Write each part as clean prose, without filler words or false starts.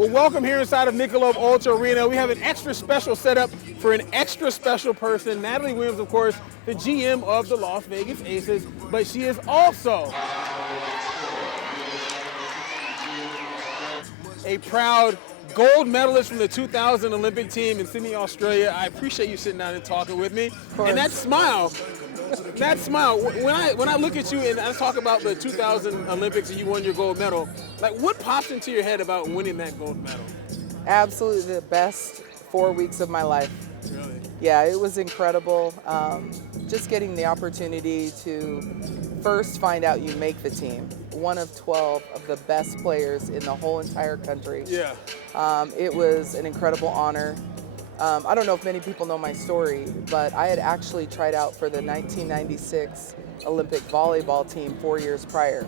Well, welcome here inside of Michelob Ultra Arena. We have an extra special setup for an extra special person. Natalie Williams, of course, the GM of the Las Vegas Aces, but she is also a proud gold medalist from the 2000 Olympic team in Sydney, Australia. I appreciate you sitting down and talking with me. And that smile, when I look at you and I talk about the 2000 Olympics and you won your gold medal, like what pops into your head about winning that gold medal? Absolutely the best 4 weeks of my life. Really? Yeah, it was incredible. Just getting the opportunity to first find out you make the team. One of 12 of the best players in the whole entire country. Yeah. It was an incredible honor. I don't know if many people know my story, but I had actually tried out for the 1996 Olympic volleyball team 4 years prior.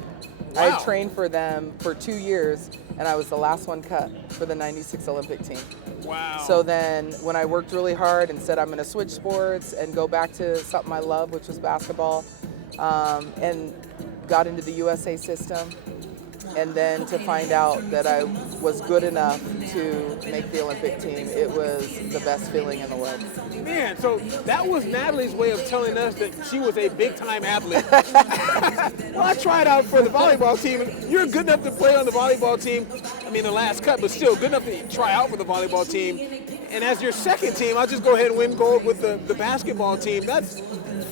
Wow. I had trained for them for 2 years, and I was the last one cut for the 96 Olympic team. Wow. So then when I worked really hard and said I'm going to switch sports and go back to something I love, which was basketball, and got into the USA system, and then to find out that I was good enough to make the Olympic team, it was the best feeling in the world. Man, so that was Natalie's way of telling us that she was a big-time athlete. Well, I tried out for the volleyball team, and you're good enough to play on the volleyball team. I mean, the last cut, but still good enough to try out for the volleyball team. And as your second team, I'll just go ahead and win gold with the basketball team. That's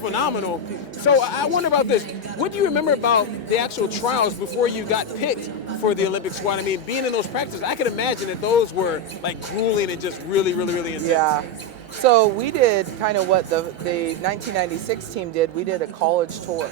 phenomenal. So I wonder about this. What do you remember about the actual trials before you got picked for the Olympic squad? I mean, being in those practices, I can imagine that those were like grueling and just really, really, really intense. Yeah. So we did kind of what the 1996 team did. We did a college tour.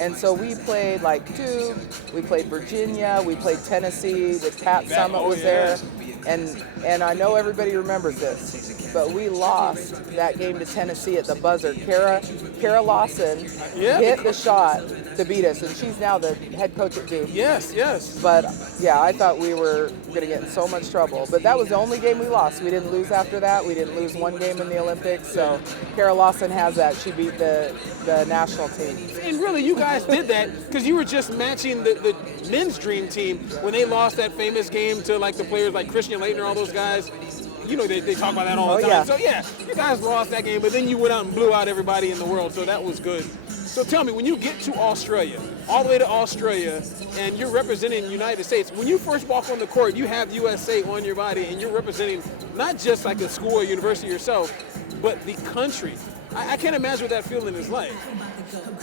And so we played like Duke, we played Virginia, we played Tennessee with Pat Summitt was there. And I know everybody remembers this, but we lost that game to Tennessee at the buzzer. Kara Lawson hit the shot to beat us, and she's now the head coach at Duke. Yes, yes. But yeah, I thought we were going to get in so much trouble. But that was the only game we lost. We didn't lose after that. We didn't lose one game in the Olympics. So Kara Lawson has that. She beat the national team. And really, you guys did that because you were just matching the men's dream team when they lost that famous game to like the players like Christian Laettner, all those guys. You know, they talk about that all the time. Yeah. So yeah, you guys lost that game, but then you went out and blew out everybody in the world, so that was good. So tell me, when you get to Australia, all the way to Australia, and you're representing the United States, when you first walk on the court, you have USA on your body, and you're representing not just like a school or university yourself, but the country. I can't imagine what that feeling is like.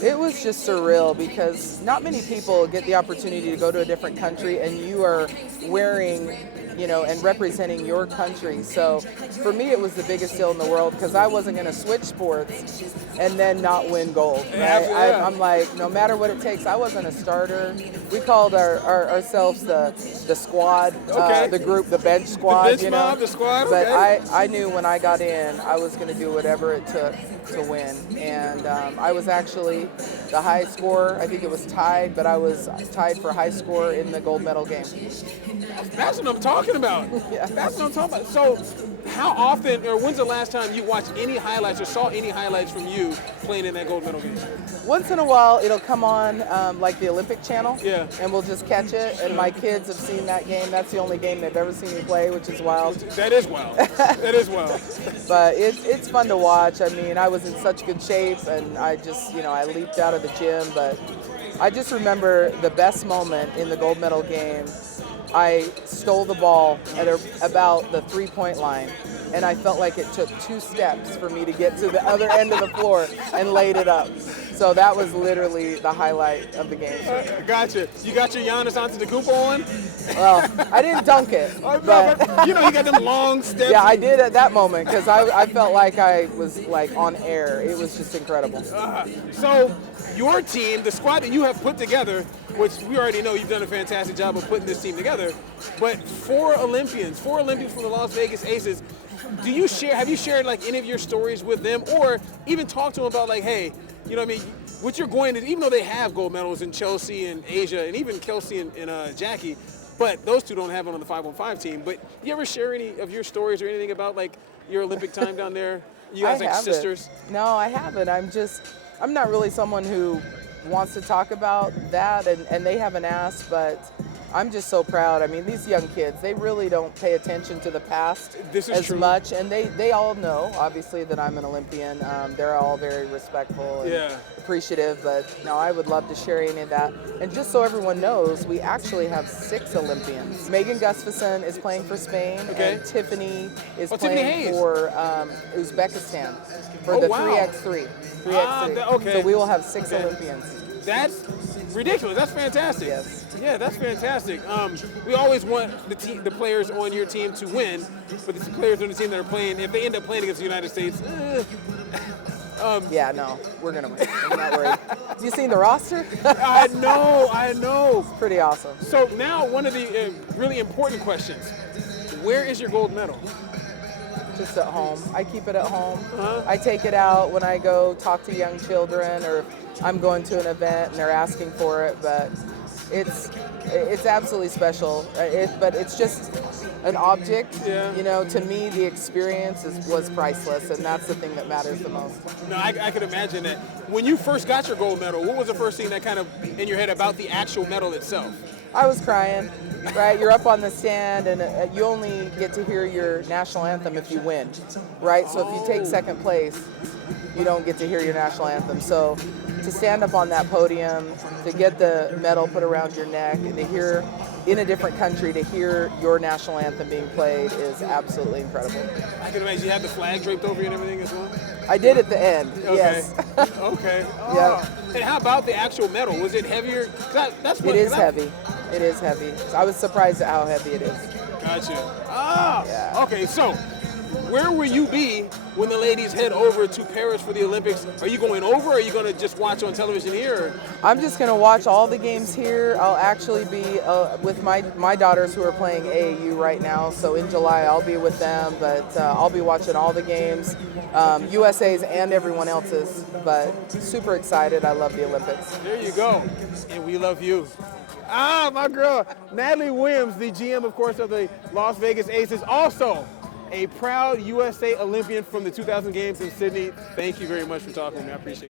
It was just surreal because not many people get the opportunity to go to a different country and you are wearing, and representing your country. So for me, it was the biggest deal in the world because I wasn't going to switch sports and then not win gold. Right? Yeah. I'm like, no matter what it takes. I wasn't a starter. We called ourselves the squad, the group, the bench squad. The squad. But I knew when I got in, I was going to do whatever it took to win. And I was actually the high scorer. I think it was tied, but I was tied for high score in the gold medal game. That's what I'm talking about. Yeah. That's what I'm talking about. So how often, or when's the last time you watched any highlights or saw any highlights from you playing in that gold medal game? Once in a while, it'll come on like the Olympic channel, and we'll just catch it. And my kids have seen that game. That's the only game they've ever seen me play, which is wild. That is wild. That is wild. But it's fun to watch. I mean, I was in such good shape, and I just, I leaped out of the gym. But I just remember the best moment in the gold medal game. I stole the ball at about the three-point line, and I felt like it took 2 steps for me to get to the other end of the floor and laid it up. So that was literally the highlight of the game. Gotcha. You got your Giannis Antetokounmpo on? Well, I didn't dunk it. But you got them long steps. Yeah, I did at that moment because I felt like I was like on air. It was just incredible. So your team, the squad that you have put together, which we already know you've done a fantastic job of putting this team together, but 4 Olympians from the Las Vegas Aces. Have you shared like any of your stories with them, or even talk to them about like, hey, what you're going to, even though they have gold medals in Chelsea and Asia, and even Kelsey and Jackie, but those two don't have it on the 5-on-5 team. But you ever share any of your stories or anything about like your Olympic time down there? You guys like sisters? No, I haven't. I'm not really someone who wants to talk about that, and they haven't asked, but I'm just so proud. I mean, these young kids, they really don't pay attention to the past This is as true. much. And they all know, obviously, that I'm an Olympian. They're all very respectful and Yeah. appreciative. But no, I would love to share any of that. And just so everyone knows, we actually have 6 Olympians. Megan Gustafson is playing for Spain, Okay. and Tiffany is Tiffany playing Hayes. for Uzbekistan for Oh, the wow. 3x3. 3x3. Okay. So we will have 6 Okay. Olympians. That's ridiculous. That's fantastic. Yes. Yeah, that's fantastic. We always want the players on your team to win, but the players on the team that are playing, if they end up playing against the United States, Yeah, no, we're gonna win. I'm not worried. You seen the roster? I know. Pretty awesome. So now one of the really important questions: where is your gold medal? Just at home. I keep it at home. Uh-huh. I take it out when I go talk to young children, or I'm going to an event and they're asking for it. But it's absolutely special. But it's just an object. Yeah. You know, to me, the experience was priceless, and that's the thing that matters the most. No, I could imagine that. When you first got your gold medal, what was the first thing that kind of in your head about the actual medal itself? I was crying, right? You're up on the stand, and you only get to hear your national anthem if you win, right? So if you take second place, you don't get to hear your national anthem. So to stand up on that podium, to get the medal put around your neck, and to hear in a different country, to hear your national anthem being played is absolutely incredible. I can imagine you had the flag draped over you and everything as well. I did at the end, Okay. yes. Okay. Yeah. And how about the actual medal? Was it heavier? 'Cause that's what, It is heavy. It is heavy. I was surprised at how heavy it is. Gotcha. Yeah. Okay. So, where will you be when the ladies head over to Paris for the Olympics? Are you going over, or are you going to just watch on television here? Or? I'm just going to watch all the games here. I'll actually be with my daughters who are playing AAU right now. So in July, I'll be with them, but I'll be watching all the games, USA's and everyone else's. But super excited. I love the Olympics. There you go. And we love you. My girl, Natalie Williams, the GM, of course, of the Las Vegas Aces, also a proud USA Olympian from the 2000 Games in Sydney. Thank you very much for talking to me. I appreciate it.